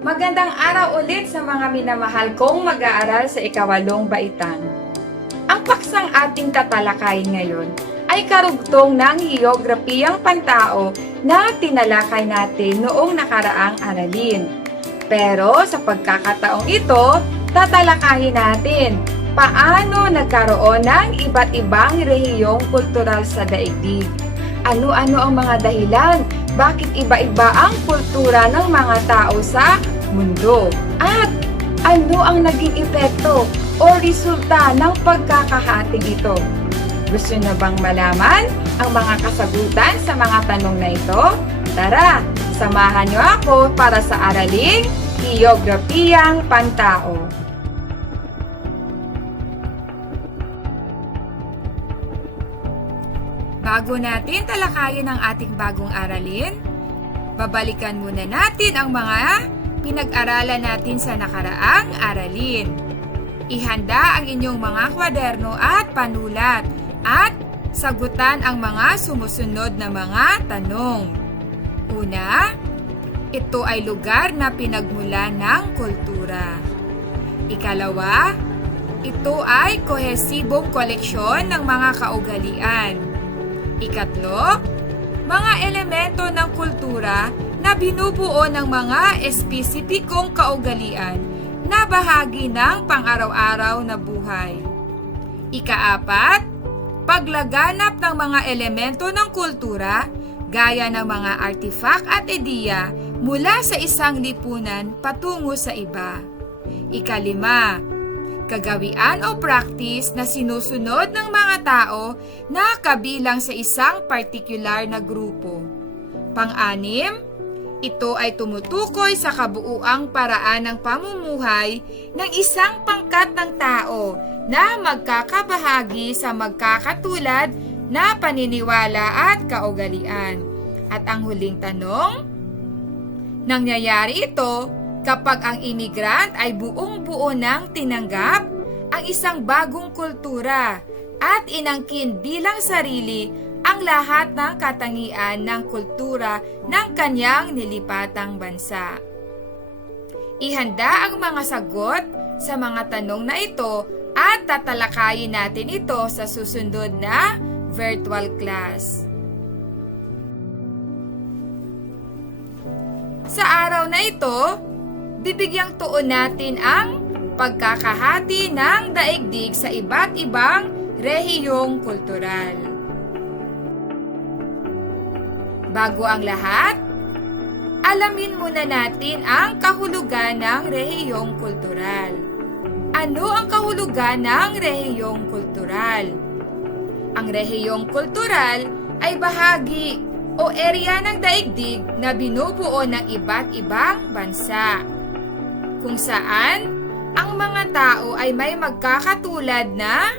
Magandang araw ulit sa mga minamahal kong mag-aaral sa ikawalong baitan. Ang paksang ating tatalakayin ngayon ay karugtong ng Heograpiyang Pantao na tinalakay natin noong nakaraang aralin. Pero sa pagkakataong ito, tatalakayin natin paano nagkaroon ng iba't ibang rehiyong kultural sa daigdig. Ano-ano ang mga dahilan? Bakit iba-iba ang kultura ng mga tao sa mundo? At ano ang naging epekto o resulta ng pagkakahating ito? Gusto na bang malaman ang mga kasagutan sa mga tanong na ito? Tara, samahan niyo ako para sa araling Heograpiyang Pantao. Bago natin talakayin ang ating bagong aralin, babalikan muna natin ang mga pinag-aralan natin sa nakaraang aralin. Ihanda ang inyong mga kwaderno at panulat at sagutan ang mga sumusunod na mga tanong. Una, ito ay lugar na pinagmulan ng kultura. Ikalawa, ito ay kohesibong koleksyon ng mga kaugalian. Ikatlo, mga elemento ng kultura na binubuo ng mga espesipikong kaugalian na bahagi ng pang-araw-araw na buhay. Ikaapat, paglaganap ng mga elemento ng kultura gaya ng mga artifact at ideya mula sa isang lipunan patungo sa iba. Ikalima, kagawian o practice na sinusunod ng mga tao na kabilang sa isang partikular na grupo. Pang-anim, ito ay tumutukoy sa kabuuang paraan ng pamumuhay ng isang pangkat ng tao na magkakabahagi sa magkakatulad na paniniwala at kaugalian. At ang huling tanong, nangyayari ito kapag ang imigrant ay buong-buo nang tinanggap ang isang bagong kultura at inangkin bilang sarili ang lahat ng katangian ng kultura ng kanyang nilipatang bansa. Ihanda ang mga sagot sa mga tanong na ito at tatalakayin natin ito sa susunod na virtual class. Sa araw na ito, bibigyang tuon natin ang pagkakahati ng daigdig sa iba't ibang rehiyong kultural. Bago ang lahat, alamin muna natin ang kahulugan ng rehiyong kultural. Ano ang kahulugan ng rehiyong kultural? Ang rehiyong kultural ay bahagi o area ng daigdig na binubuo ng iba't ibang bansa, kung saan ang mga tao ay may magkakatulad na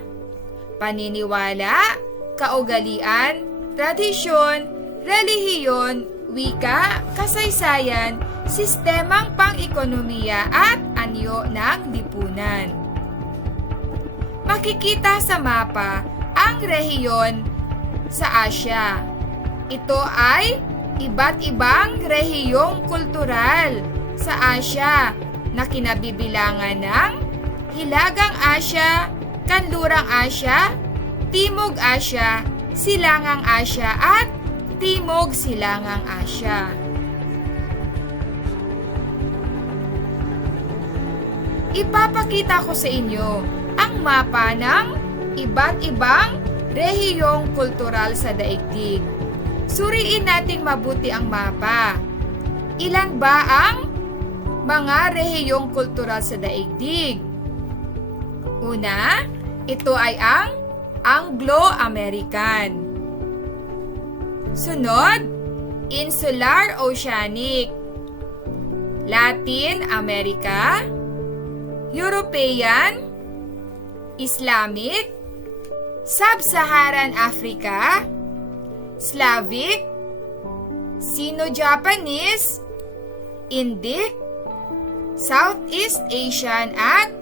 paniniwala, kaugalian, tradisyon, relihiyon, wika, kasaysayan, sistemang pang-ekonomiya at anyo ng lipunan. Makikita sa mapa ang rehiyon sa Asya. Ito ay iba't ibang rehiyong kultural sa Asya na kinabibilangan ng Hilagang Asya, Kanlurang Asya, Timog Asya, Silangang Asya at Timog Silangang Asya. Ipapakita ko sa inyo ang mapa ng iba't ibang rehiyong kultural sa daigdig. Suriin nating mabuti ang mapa. Ilan ba ang mga rehiyong kultural sa daigdig? Una, ito ay ang Anglo-American. Sunod, Insular Oceanic, Latin America, European, Islamic, Sub-Saharan Africa, Slavic, Sino-Japanese, Indic, Southeast Asian at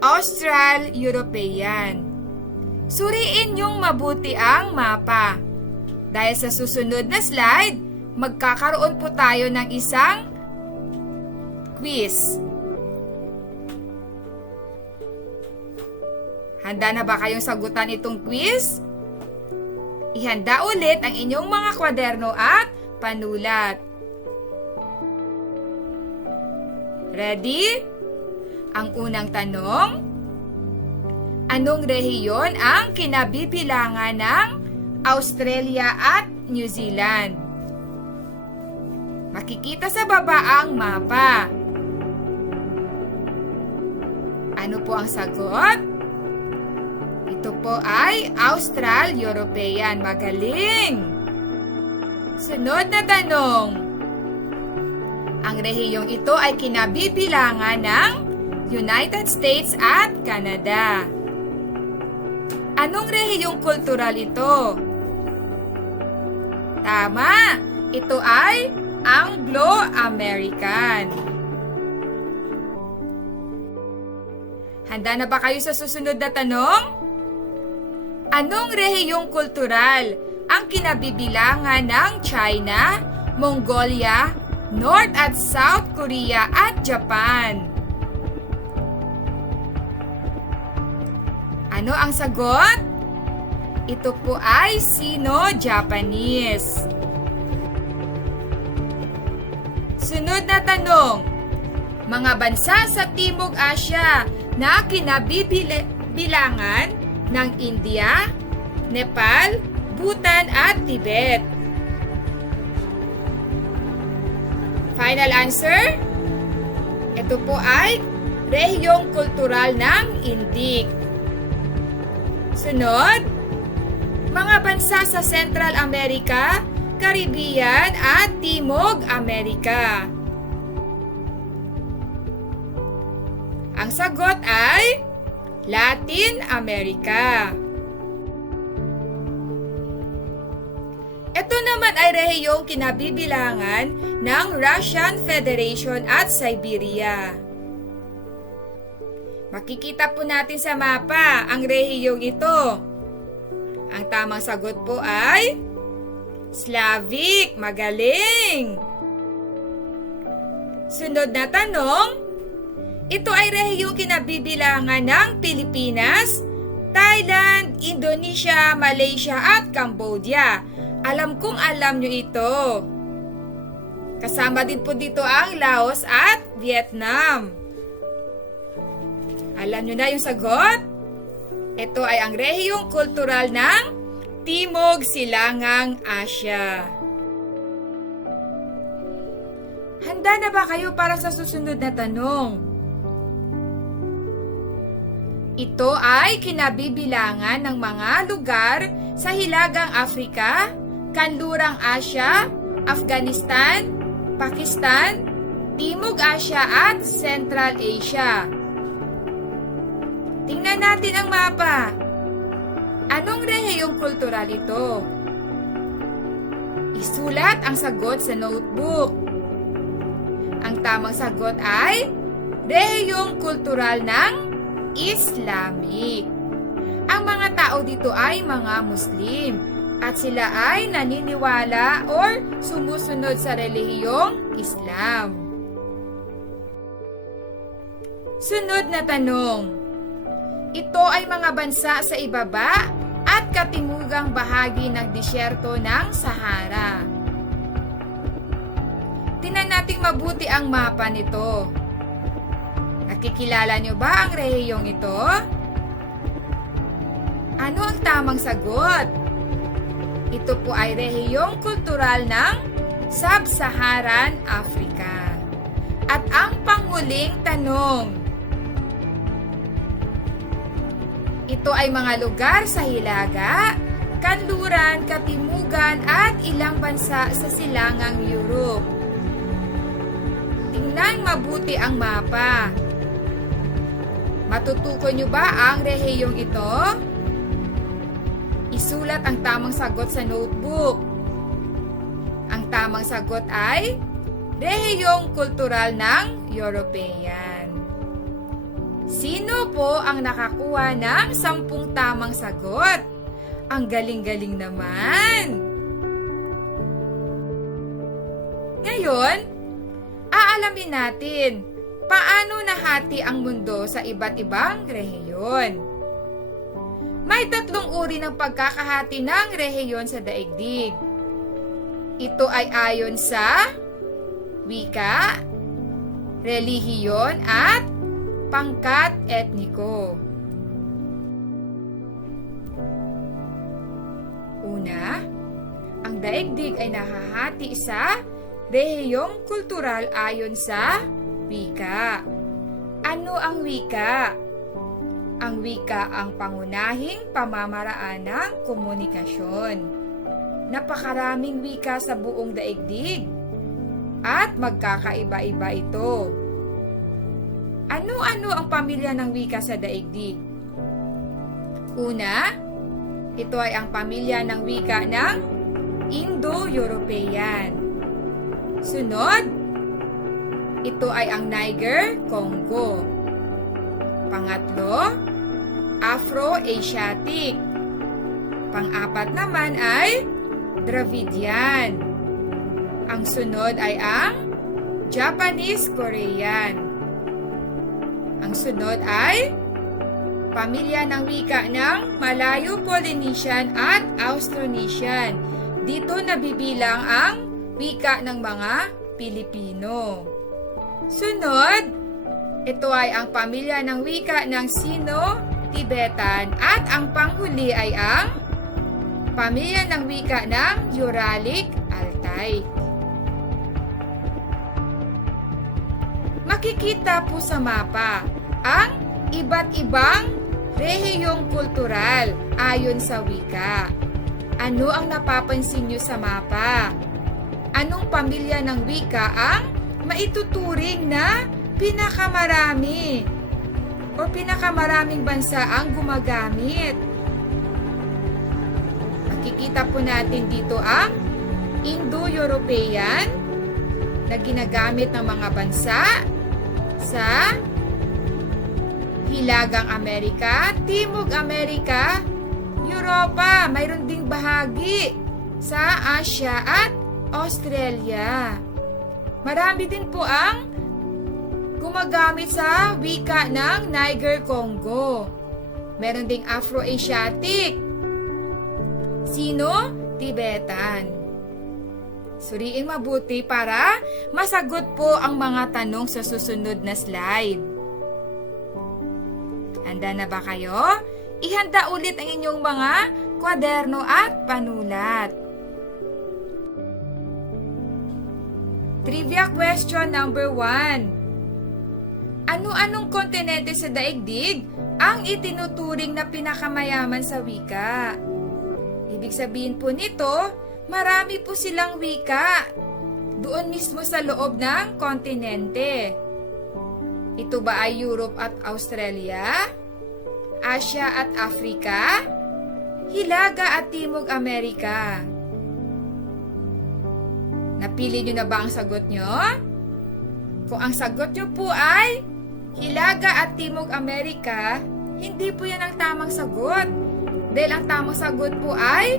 Austral-European. Suriin niyong mabuti ang mapa. Dahil sa susunod na slide, magkakaroon po tayo ng isang quiz. Handa na ba kayong sagutan itong quiz? Ihanda ulit ang inyong mga kwaderno at panulat. Ready? Ang unang tanong, anong rehiyon ang kinabibilangan ng Australia at New Zealand? Makikita sa baba ang mapa. Ano po ang sagot? Ito po ay Austral-European. Magaling! Sunod na tanong. Ang rehiyong ito ay kinabibilangan ng United States at Canada. Anong rehiyong kultural ito? Tama! Ito ay Anglo-American. Handa na ba kayo sa susunod na tanong? Anong rehiyong kultural ang kinabibilangan ng China, Mongolia, North at South Korea at Japan? Ano ang sagot? Ito po ay Sino-Japanese. Sunod na tanong. Mga bansa sa Timog Asya na kinabibilangan ng India, Nepal, Bhutan at Tibet. Final answer? Ito po ay rehiyong kultural ng Indik. Sunod, mga bansa sa Central America, Caribbean at Timog Amerika. Ang sagot ay Latin America. Ito naman ay rehiyong kinabibilangan ng Russian Federation at Siberia. Makikita po natin sa mapa ang rehiyong ito. Ang tamang sagot po ay Slavic. Magaling! Sunod na tanong, ito ay rehiyong kinabibilangan ng Pilipinas, Thailand, Indonesia, Malaysia at Cambodia. Alam kong alam nyo ito. Kasama din po dito ang Laos at Vietnam. Alam nyo na yung sagot? Ito ay ang rehiyong kultural ng Timog Silangang Asya. Handa na ba kayo para sa susunod na tanong? Ito ay kinabibilangan ng mga lugar sa Hilagang Afrika, Kanlurang Asya, Afghanistan, Pakistan, Timog Asya at Central Asia. Tingnan natin ang mapa. Anong rehiyong kultural ito? Isulat ang sagot sa notebook. Ang tamang sagot ay rehiyong kultural ng Islamic. Ang mga tao dito ay mga Muslim at sila ay naniniwala or sumusunod sa relihiyong Islam. Sunod na tanong. Ito ay mga bansa sa ibaba at katimugang bahagi ng disyerto ng Sahara. Tingnan nating mabuti ang mapa nito. Nakikilala nyo ba ang rehiyong ito? Ano ang tamang sagot? Ito po ay rehiyong kultural ng Sub-Saharan Africa. At ang panghuling tanong. Ito ay mga lugar sa Hilaga, Kanluran, Katimugan at ilang bansa sa Silangang Europe. Tingnan mabuti ang mapa. Matutukoy nyo ba ang rehiyong ito? Isulat ang tamang sagot sa notebook. Ang tamang sagot ay rehiyong kultural ng European. Sino po ang nakakuha ng 10 tamang sagot? Ang galing-galing naman! Ngayon, aalamin natin Paano nahati ang mundo sa iba't ibang rehiyon? May 3 uri ng pagkakahati ng rehiyon sa daigdig. Ito ay ayon sa wika, relihiyon at pangkat etniko. Una, ang daigdig ay nahahati sa rehiyong kultural ayon sa wika. Ano ang wika? Ang wika ang pangunahing pamamaraan ng komunikasyon. Napakaraming wika sa buong daigdig at magkakaiba-iba ito. Ano-ano ang pamilya ng wika sa daigdig? Una, ito ay ang pamilya ng wika ng Indo-European. Sunod, ito ay ang Niger-Congo. Pangatlo, Afro-Asiatic. Pang-apat naman ay Dravidian. Ang sunod ay ang Japanese-Korean. Ang sunod ay pamilya ng wika ng Malayo-Polynesian at Austronesian. Dito nabibilang ang wika ng mga Pilipino. Sunod, ito ay ang pamilya ng wika ng Sino-Tibetan at ang panghuli ay ang pamilya ng wika ng Uralic Altai. Makikita po sa mapa ang iba't ibang rehiyong kultural ayon sa wika. Ano ang napapansin nyo sa mapa? Anong pamilya ng wika ang maituturing na pinakamarami o pinakamaraming bansa ang gumagamit? Makikita po natin dito ang Indo-European na ginagamit ng mga bansa sa Hilagang Amerika, Timog Amerika, Europa, mayroon ding bahagi sa Asia at Australia. Marami din po ang gumagamit sa wika ng Niger-Congo. Meron ding Afro-Asiatic, Sino-Tibetan. Suriin mabuti para masagot po ang mga tanong sa susunod na slide. Handa na ba kayo? Ihanda ulit ang inyong mga kwaderno at panulat. Trivia question number 1. Ano-anong kontinente sa daigdig ang itinuturing na pinakamayaman sa wika? Ibig sabihin po nito, marami po silang wika doon mismo sa loob ng kontinente. Ito ba ay Europe at Australia? Asia at Africa? Hilaga at Timog Amerika? Napili nyo na ba ang sagot nyo? Kung ang sagot nyo po ay Hilaga at Timog Amerika, hindi po yan ang tamang sagot. Dahil ang tamang sagot po ay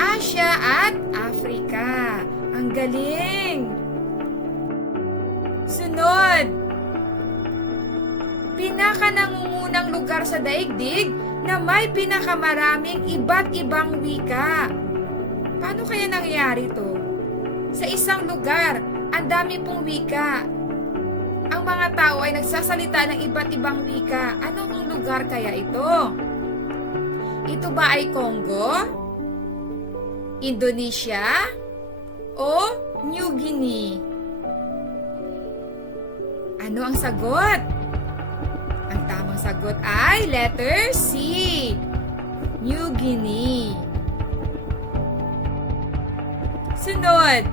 Asia at Africa. Ang galing! Sunod, pinakanangungunang lugar sa daigdig na may pinakamaraming iba't ibang wika. Paano kaya nangyari to? Sa isang lugar, ang dami pong wika. Ang mga tao ay nagsasalita ng iba't ibang wika. Anong lugar kaya ito? Ito ba ay Congo? Indonesia? O New Guinea? Ano ang sagot? Ang tamang sagot ay letter C, New Guinea. Sunod,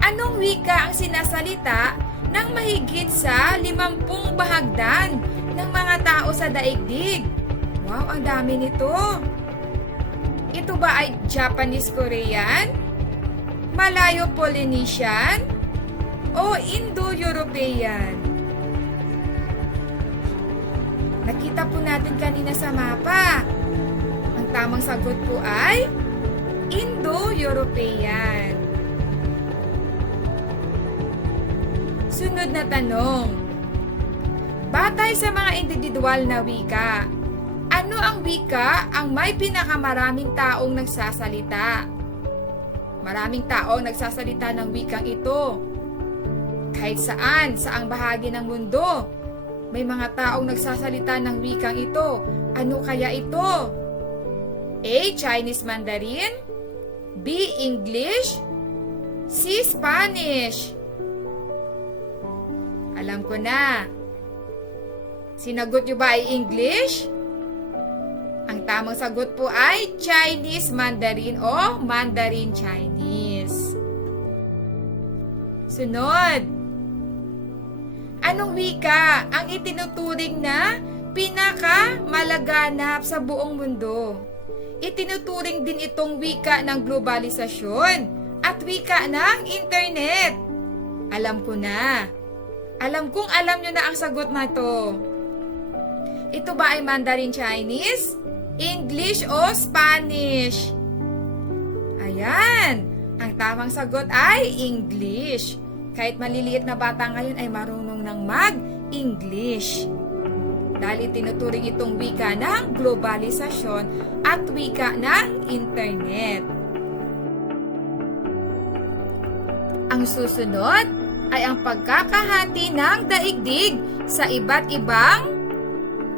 anong wika ang sinasalita ng mahigit sa 50 bahagdan ng mga tao sa daigdig? Wow, ang dami nito. Ito ba ay Japanese-Korean, Malayo-Polynesian, o Indo-European? Nakita po natin kanina sa mapa. Ang tamang sagot po ay Indo-European. Sunod na tanong. Batay sa mga individual na wika, ano ang wika ang may pinakamaraming taong nagsasalita? Maraming taong nagsasalita ng wikang ito. Kahit saan, saang bahagi ng mundo, may mga taong nagsasalita ng wikang ito. Ano kaya ito? A. Chinese Mandarin, B. English, C. Spanish. Alam ko na. Sinagot nyo ba ay English? Ang tamang sagot po ay Chinese Mandarin o Mandarin Chinese. Sunod. Anong wika ang itinuturing na pinakamalaganap sa buong mundo? Itinuturing din itong wika ng globalisasyon at wika ng internet. Alam ko na. Alam kong alam nyo na ang sagot na ito. Ito ba ay Mandarin Chinese, English o Spanish? Ayan, ang tamang sagot ay English. Kahit maliliit na bata ngayon ay marunong ng mag-English. Dahil tinuturing itong wika ng globalisasyon at wika ng internet. Ang susunod ay ang pagkakahati ng daigdig sa iba't ibang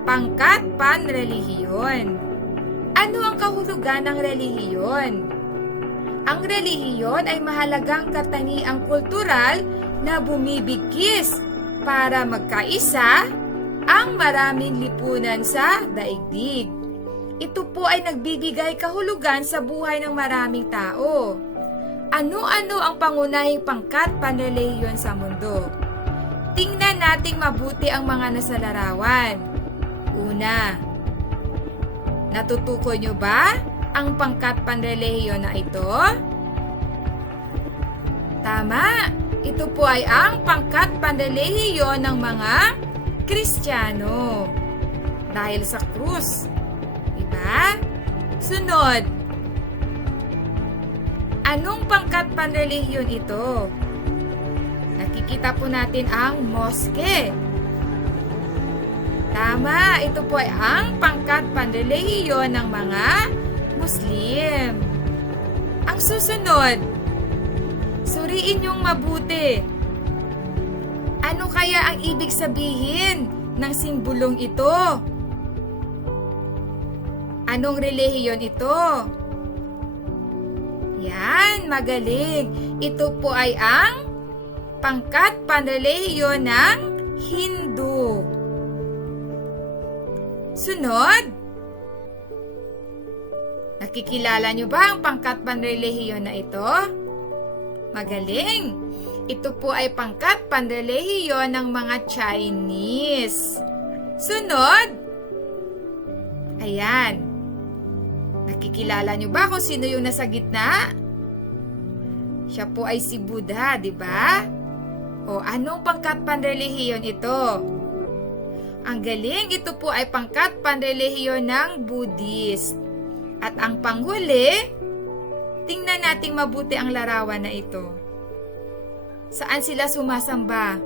pangkat panrelihiyon. Ano ang kahulugan ng relihiyon? Ang relihiyon ay mahalagang katangiang kultural na bumibigkis para magkaisa ang maraming lipunan sa daigdig. Ito po ay nagbibigay kahulugan sa buhay ng maraming tao. Ano-ano ang pangunahing pangkat panrelihiyon sa mundo? Tingnan nating mabuti ang mga nasa larawan. Una, natutukoy nyo ba ang pangkat panrelihiyon na ito? Tama, ito po ay ang pangkat panrelihiyon ng mga Kristiyano. Dahil sa krus. Diba? Sunod, anong pangkat panrelihiyon ito? Nakikita po natin ang moske. Tama, ito po ay ang pangkat panrelihiyon ng mga Muslim. Ang susunod, suriin niyong mabuti. Ano kaya ang ibig sabihin ng simbolong ito? Anong relihiyon ito? Yan, magaling. Ito po ay ang pangkat panrelihiyon ng Hindu. Sunod, nakikilala nyo ba ang pangkat panrelihiyon na ito? Magaling! Ito po ay pangkat panrelihiyon ng mga Chinese. Sunod, ayan. Nakikilala nyo ba kung sino yung nasa gitna? Siya po ay si Buddha, di ba? O anong pangkat panrelihiyon ito? Ang galing, ito po ay pangkat panrelihiyon ng Buddhist. At ang panghuli, tingnan nating mabuti ang larawan na ito. Saan sila sumasamba?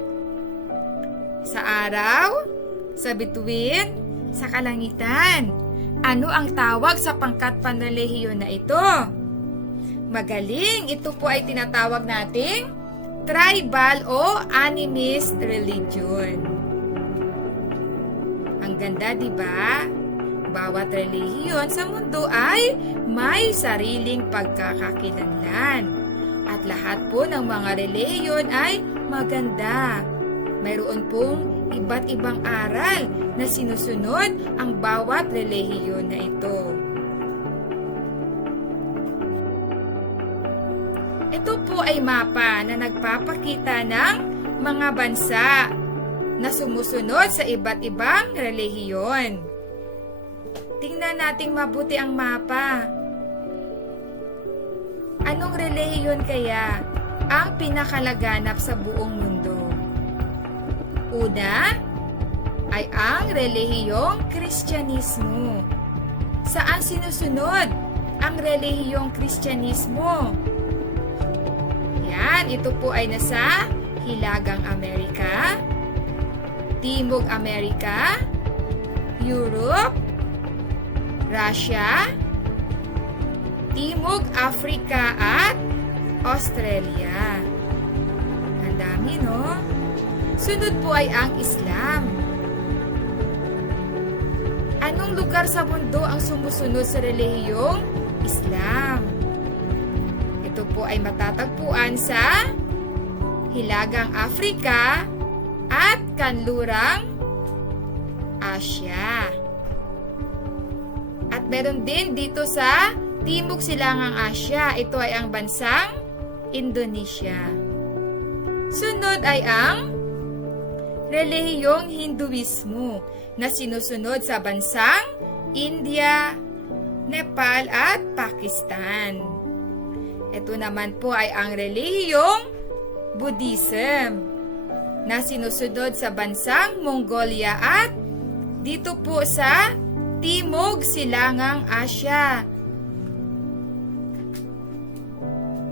Sa araw? Sa bituin? Sa kalangitan? Ano ang tawag sa pangkat panrelihiyon na ito? Magaling, ito po ay tinatawag nating tribal o animist religion. Ang ganda, di ba? Bawat relihiyon sa mundo ay may sariling pagkakakilanlan. At lahat po ng mga relihiyon ay maganda. Mayroon pong iba't ibang aral na sinusunod ang bawat relihiyon na ito. Ito po ay mapa na nagpapakita ng mga bansa na sumusunod sa iba't ibang relihiyon. Tingnan nating mabuti ang mapa. Anong relihiyon kaya ang pinakalaganap sa buong mundo? Una ay ang relihiyong Kristyanismo. Saan sinusunod ang relihiyong Kristyanismo? Yan, ito po ay nasa Hilagang Amerika. Timog Amerika, Europe, Russia, Timog Afrika at Australia. Ang dami, no? Sunod po ay ang Islam. Anong lugar sa mundo ang sumusunod sa relihiyong Islam? Ito po ay matatagpuan sa Hilagang Afrika at Kanlurang Asya. At meron din dito sa Timog Silangang Asya. Ito ay ang bansang Indonesia. Sunod ay ang relihiyong Hinduismo na sinusunod sa bansang India, Nepal at Pakistan. Ito naman po ay ang relihiyong Buddhism na sinusunod sa bansang Mongolia at dito po sa Timog Silangang Asya.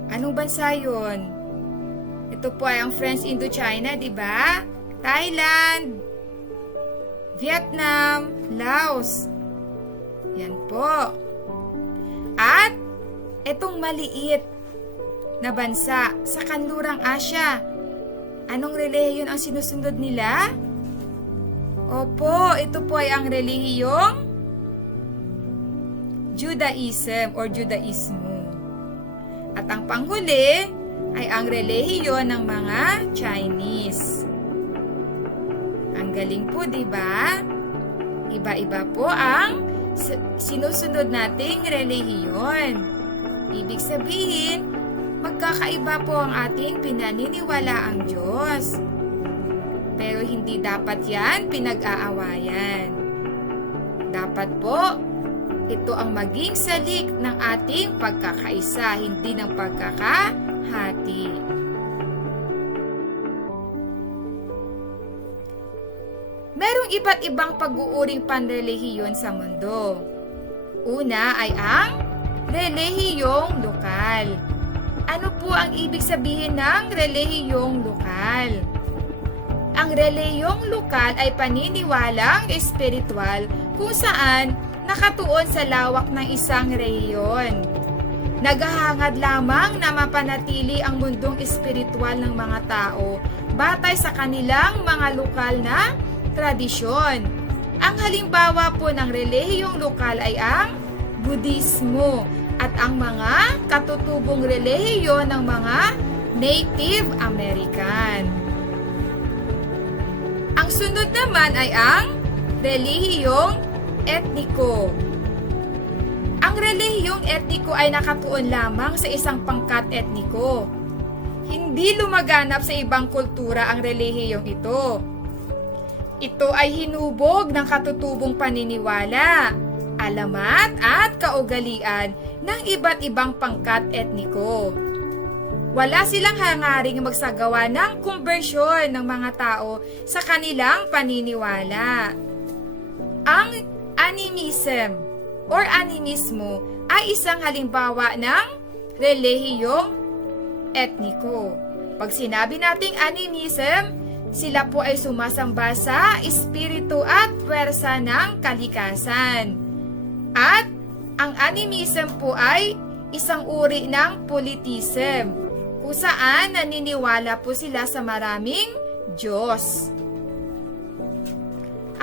Anong bansa yun? Ito po ay ang French Indochina, di ba? Thailand, Vietnam, Laos. Yan po. At itong maliit na bansa sa Kanlurang Asya. Anong relihiyon ang sinusunod nila? Opo, ito po ay ang relihiyong Judaism or Judaismo. At ang panghuli ay ang relihiyon ng mga Chinese. Ang galing po, di ba? Iba-iba po ang sinusunod nating relihiyon. Ibig sabihin, magkakaiba po ang ating pinaniniwalaang Diyos. Pero hindi dapat yan pinag-aawayan. Dapat po, ito ang maging salik ng ating pagkakaisa, hindi ng pagkakahati. Merong iba't ibang pag-uuring panrelihiyon sa mundo. Una ay ang relihiyong lokal. Ano po ang ibig sabihin ng relihiyong lokal? Ang relihiyong lokal ay paniniwalang espiritual kung saan nakatuon sa lawak ng isang rehiyon. Naghahangad lamang na mapanatili ang mundong espiritual ng mga tao batay sa kanilang mga lokal na tradisyon. Ang halimbawa po ng relihiyong lokal ay ang Budismo at ang mga katutubong relihiyon ng mga Native American. Ang sunod naman ay ang relihiyong etniko. Ang relihiyong etniko ay nakatuon lamang sa isang pangkat etniko. Hindi lumaganap sa ibang kultura ang relihiyong ito. Ito ay hinubog ng katutubong paniniwala, alamat at kaugalian ng iba't ibang pangkat etniko. Wala silang hangaring magsagawa ng konbersyon ng mga tao sa kanilang paniniwala. Ang animism or animismo ay isang halimbawa ng relihiyong etniko. Pag sinabi nating animism, sila po ay sumasamba sa espiritu at puwersa ng kalikasan. At ang animism po ay isang uri ng politism, kung saan naniniwala po sila sa maraming Diyos.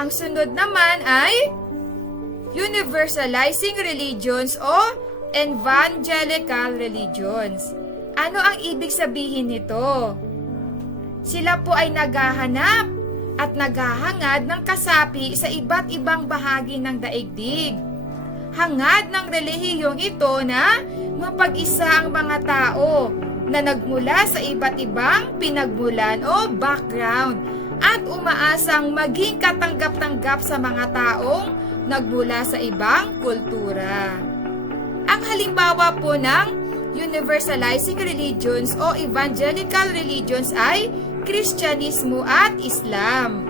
Ang sunod naman ay universalizing religions o evangelical religions. Ano ang ibig sabihin nito? Sila po ay naghahanap at naghahangad ng kasapi sa iba't ibang bahagi ng daigdig. Hangad ng relihiyong ito na mapag-isa ang mga tao na nagmula sa iba't ibang pinagmulan o background at umaasang maging katanggap-tanggap sa mga taong nagmula sa ibang kultura. Ang halimbawa po ng universalizing religions o evangelical religions ay Kristyanismo at Islam.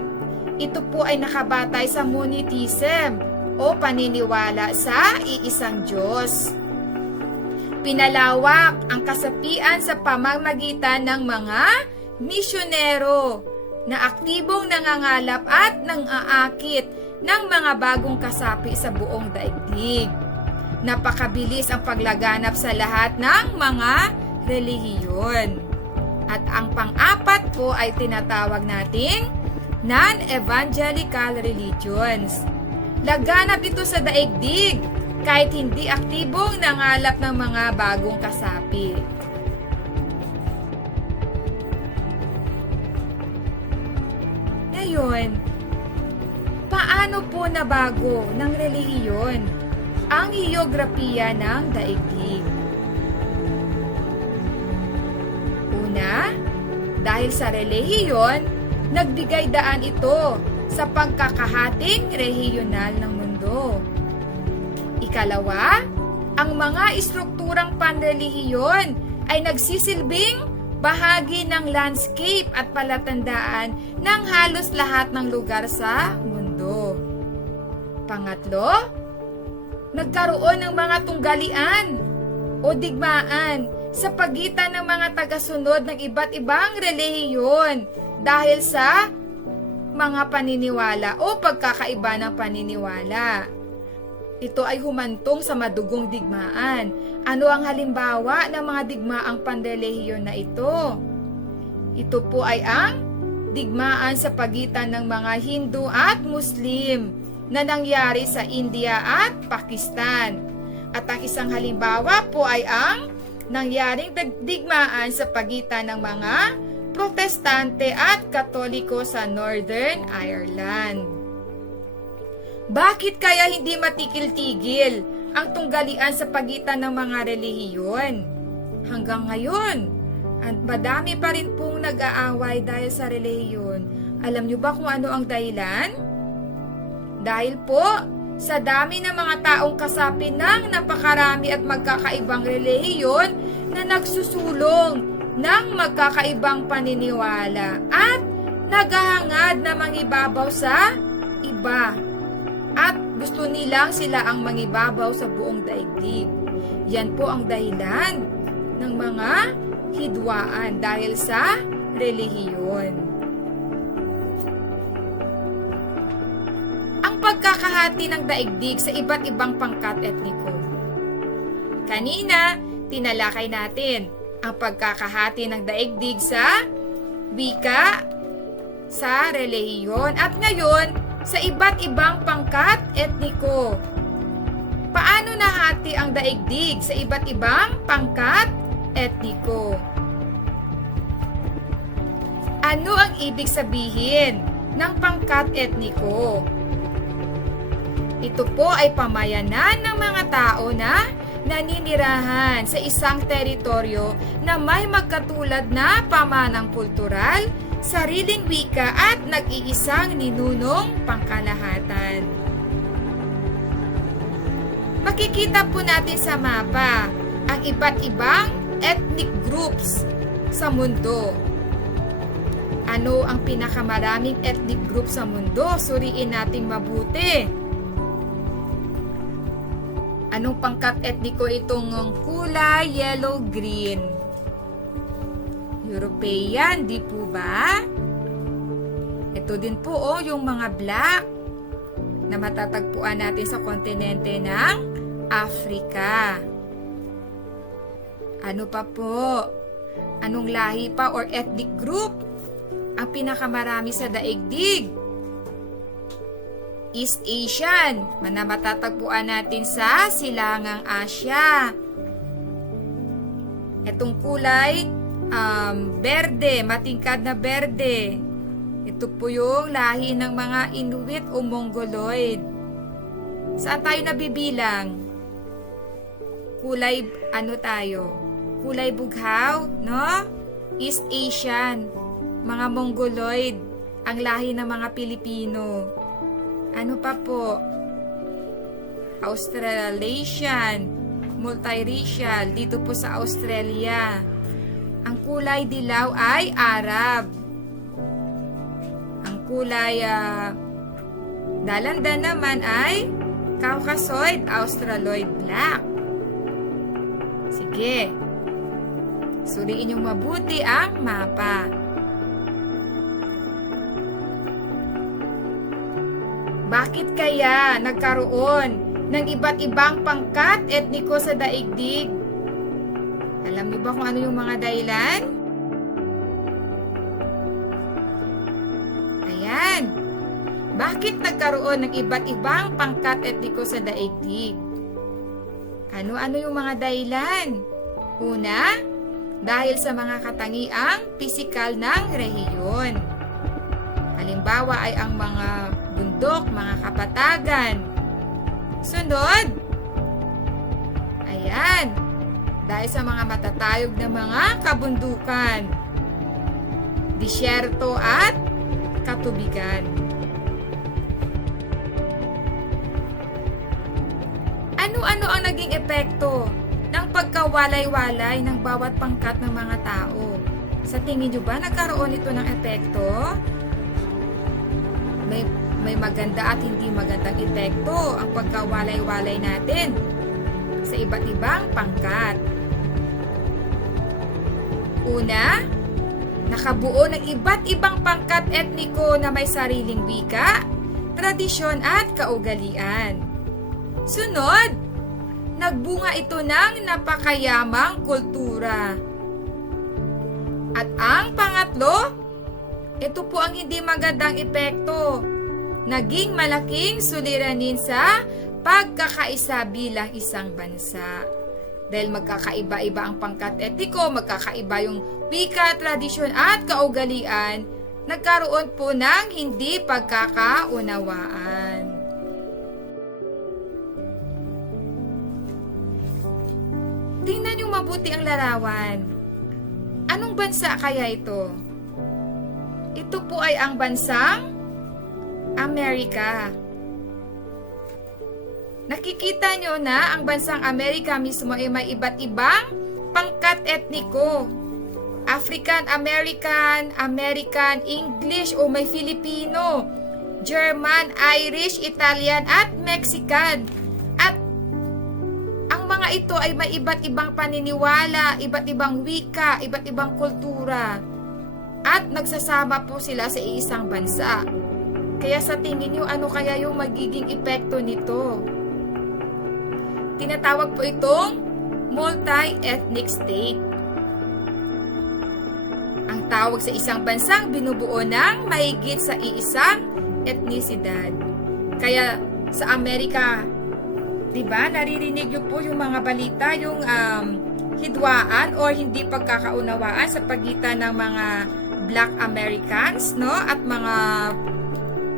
Ito po ay nakabatay sa monotheism o paniniwala sa iisang Diyos. Pinalawak ang kasapian sa pamamagitan ng mga misyonero na aktibong nangangalap at nang-aakit ng mga bagong kasapi sa buong daigdig. Napakabilis ang paglaganap sa lahat ng mga relihiyon. At ang pang-apat po ay tinatawag nating non-evangelical religions. Laganap ito sa daigdig kahit hindi aktibong nangalap ng mga bagong kasapi. Ngayon, paano po nabago ng relihiyon ang heograpiya ng daigdig? Una, dahil sa relihiyon, nagbigay daan ito sa pagkakahating rehiyonal ng mundo. Ikalawa, ang mga istrukturang panrelihiyon ay nagsisilbing bahagi ng landscape at palatandaan ng halos lahat ng lugar sa mundo. Pangatlo, nagkaroon ng mga tunggalian o digmaan sa pagitan ng mga tagasunod ng iba't ibang relihiyon dahil sa mga paniniwala o pagkakaiba ng paniniwala. Ito ay humantong sa madugong digmaan. Ano ang halimbawa ng mga digmaang panrelihiyon na ito? Ito po ay ang digmaan sa pagitan ng mga Hindu at Muslim na nangyari sa India at Pakistan. At ang isang halimbawa po ay ang nangyaring digmaan sa pagitan ng mga Protestante at Katoliko sa Northern Ireland. Bakit kaya hindi matikil-tigil ang tunggalian sa pagitan ng mga relihiyon? Hanggang ngayon, at madami pa rin pong nag-aaway dahil sa relihiyon. Alam niyo ba kung ano ang dahilan? Dahil po sa dami ng mga taong kasapi ng napakarami at magkakaibang relihiyon na nagsusulong ng magkakaibang paniniwala at naghahangad na mangibabaw sa iba. At gusto nilang sila ang mangibabaw sa buong daigdig. Yan po ang dahilan ng mga hidwaan dahil sa relihiyon. Ang pagkakahati ng daigdig sa iba't ibang pangkat etniko. Kanina, tinalakay natin ang pagkakahati ng daigdig sa wika, sa relihiyon, at ngayon, sa iba't ibang pangkat etniko. Paano nahati ang daigdig sa iba't ibang pangkat etniko? Ano ang ibig sabihin ng pangkat etniko? Ito po ay pamayanan ng mga tao na naninirahan sa isang teritoryo na may magkatulad na pamanang kultural, sariling wika at nag-iisang ninunong pangkalahatan. Makikita po natin sa mapa ang iba't ibang ethnic groups sa mundo. Ano ang pinakamaraming ethnic group sa mundo? Suriin nating mabuti. Anong pangkat etniko itong kulay yellow-green? European, di po ba? Ito din po yung mga black na matatagpuan natin sa kontinente ng Africa. Ano pa po? Anong lahi pa or ethnic group ang pinakamarami sa daigdig? East Asian, na matatagpuan natin sa Silangang Asya. Itong kulay berde, matingkad na berde. Ito po yung lahi ng mga Inuit o Mongoloid. Saan tayo nabibilang? Kulay, tayo? Kulay bughaw, no? East Asian, mga Mongoloid, ang lahi ng mga Pilipino. Ano pa po? Australasian, multiracial, dito po sa Australia. Ang kulay dilaw ay Arab. Ang kulay dalanda naman ay Caucasoid, Australoid black. Sige. Suriin yung mabuti ang mapa. Bakit kaya nagkaroon ng iba't ibang pangkat etniko sa daigdig? Alam niyo ba kung ano yung mga dahilan? Ayan. Bakit nagkaroon ng iba't ibang pangkat etniko sa daigdig? Ano-ano yung mga dahilan? Una, dahil sa mga katangiang pisikal ng rehiyon. Halimbawa ay ang mga bundok, mga kapatagan. Sunod, ayan, dahil sa mga matatayog na mga kabundukan, disyerto at katubigan. Ano-ano ang naging epekto ng pagkawalay-walay ng bawat pangkat ng mga tao? Sa tingin nyo ba nagkaroon ito ng epekto? May maganda at hindi magandang epekto ang pagkawalay-walay natin sa iba't ibang pangkat. Una, nakabuo ng iba't ibang pangkat etniko na may sariling wika, tradisyon at kaugalian. Sunod, nagbunga ito ng napakayamang kultura. At ang pangatlo, ito po ang hindi magandang epekto. Naging malaking suliranin sa pagkakaisa bilang isang bansa. Dahil magkakaiba-iba ang pangkat etniko, magkakaiba yung wika, tradisyon at kaugalian, nagkaroon po ng hindi pagkakaunawaan. Tingnan niyo mabuti ang larawan. Anong bansa kaya ito? Ito po ay ang bansang Amerika. Nakikita nyo na ang bansang Amerika mismo ay may iba't ibang pangkat etniko. African American, American, English o may Filipino, German, Irish, Italian at Mexican. At ang mga ito ay may iba't ibang paniniwala, iba't ibang wika, iba't ibang kultura. At nagsasama po sila sa isang bansa. Kaya sa tingin nyo, ano kaya yung magiging epekto nito? Tinatawag po itong multi-ethnic state. Ang tawag sa isang bansang binubuo ng mahigit sa iisang etnisidad. Kaya sa Amerika, diba, naririnig nyo po yung mga balita, yung hidwaan o hindi pagkakaunawaan sa pagitan ng mga Black Americans, no, at mga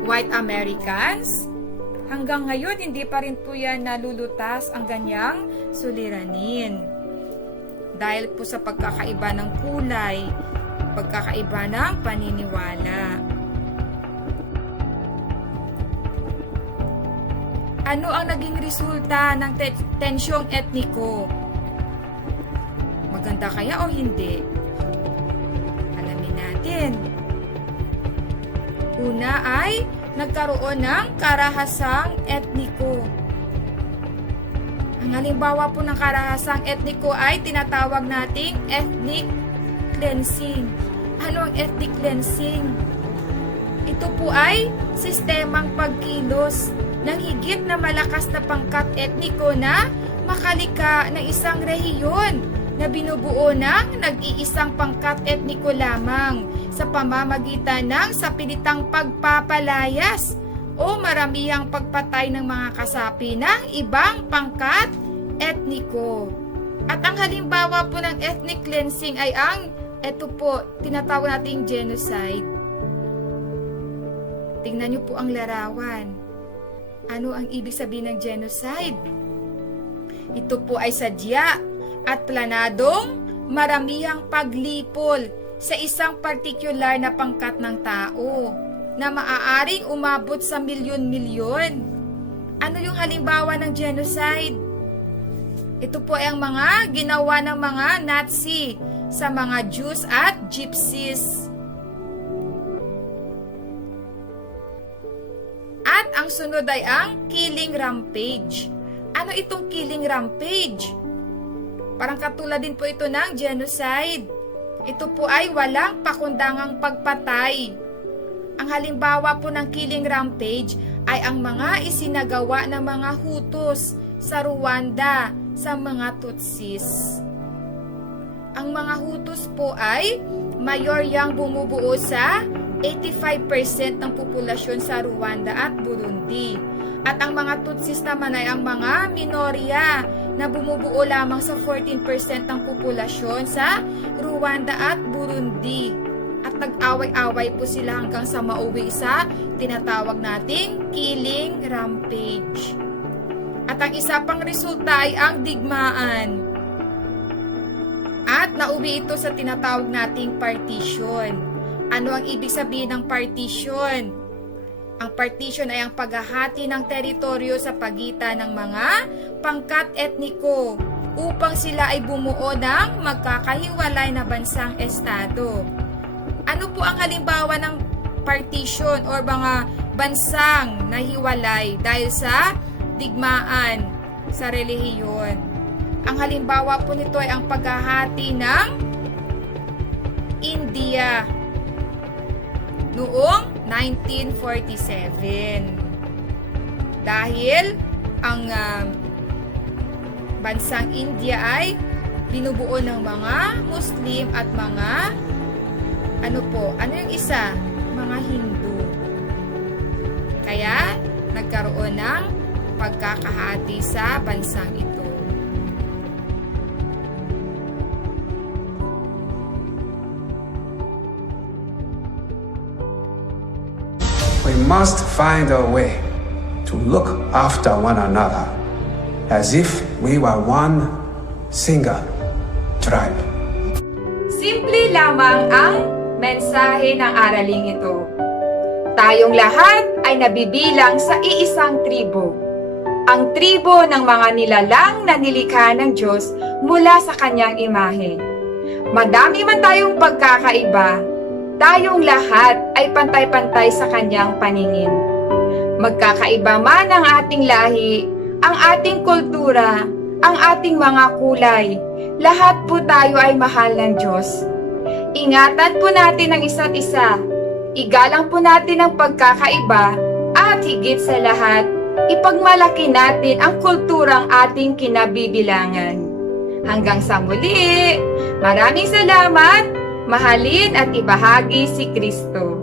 White Americans. Hanggang ngayon, hindi pa rin po yan nalulutas ang ganyang suliranin. Dahil po sa pagkakaiba ng kulay, pagkakaiba ng paniniwala. Ano ang naging resulta ng tensyong etniko? Maganda kaya o hindi? Alamin natin. Una ay nagkaroon ng karahasang etniko. Ang halimbawa po ng karahasang etniko ay tinatawag nating ethnic cleansing. Ano ang ethnic cleansing? Ito po ay sistemang pagkilos ng higit na malakas na pangkat etniko na makalika ng isang rehiyon na binubuo ng nag-iisang pangkat etniko lamang sa pamamagitan ng sapilitang pagpapalayas o maramihang pagpatay ng mga kasapi ng ibang pangkat etniko. At ang halimbawa po ng ethnic cleansing ay ito po, tinatawag nating genocide. Tingnan niyo po ang larawan. Ano ang ibig sabihin ng genocide? Ito po ay sadya at planadong maramihang paglipol sa isang partikular na pangkat ng tao na maaaring umabot sa milyon-milyon. Ano yung halimbawa ng genocide? Ito po ay ang mga ginawa ng mga Nazi sa mga Jews at Gypsies. At ang sunod ay ang killing rampage. Ano itong killing rampage? Parang katulad din po ito ng genocide. Ito po ay walang pakundangang pagpatay. Ang halimbawa po ng killing rampage ay ang mga isinagawa ng mga Hutus sa Rwanda sa mga Tutsis. Ang mga Hutus po ay mayoryang bumubuo sa 85% ng populasyon sa Rwanda at Burundi. At ang mga Tutsis naman ay ang mga minorya na bumubuo lamang sa 14% ng populasyon sa Rwanda at Burundi. At nag-away-away po sila hanggang sa mauwi sa tinatawag nating killing rampage. At ang isa pang resulta ay ang digmaan. At nauwi ito sa tinatawag nating partition. Ano ang ibig sabihin ng partition? Ang partition ay ang paghahati ng teritoryo sa pagitan ng mga pangkat etniko upang sila ay bumuo ng magkakahiwalay na bansang estado. Ano po ang halimbawa ng partition o mga bansang nahiwalay dahil sa digmaan sa relihiyon? Ang halimbawa po nito ay ang paghahati ng India noong 1947. Dahil ang bansang India ay binubuo ng mga Muslim at mga ano yung isa? Mga Hindu. Kaya nagkaroon ng pagkakahati sa bansang ito. We must find a way to look after one another as if we were one single tribe. Simple lamang ang mensahe ng araling ito. Tayong lahat ay nabibilang sa iisang tribo. Ang tribo ng mga nilalang na nilikha ng Diyos mula sa kanyang imahe. Madami man tayong pagkakaiba, tayong lahat ay pantay-pantay sa kanyang paningin. Magkakaiba man ang ating lahi, ang ating kultura, ang ating mga kulay, lahat po tayo ay mahal ng Diyos. Ingatan po natin ang isa't isa, igalang po natin ang pagkakaiba, at higit sa lahat, ipagmalaki natin ang kulturang ating kinabibilangan. Hanggang sa muli, maraming salamat. Mahalin at ibahagi si Kristo.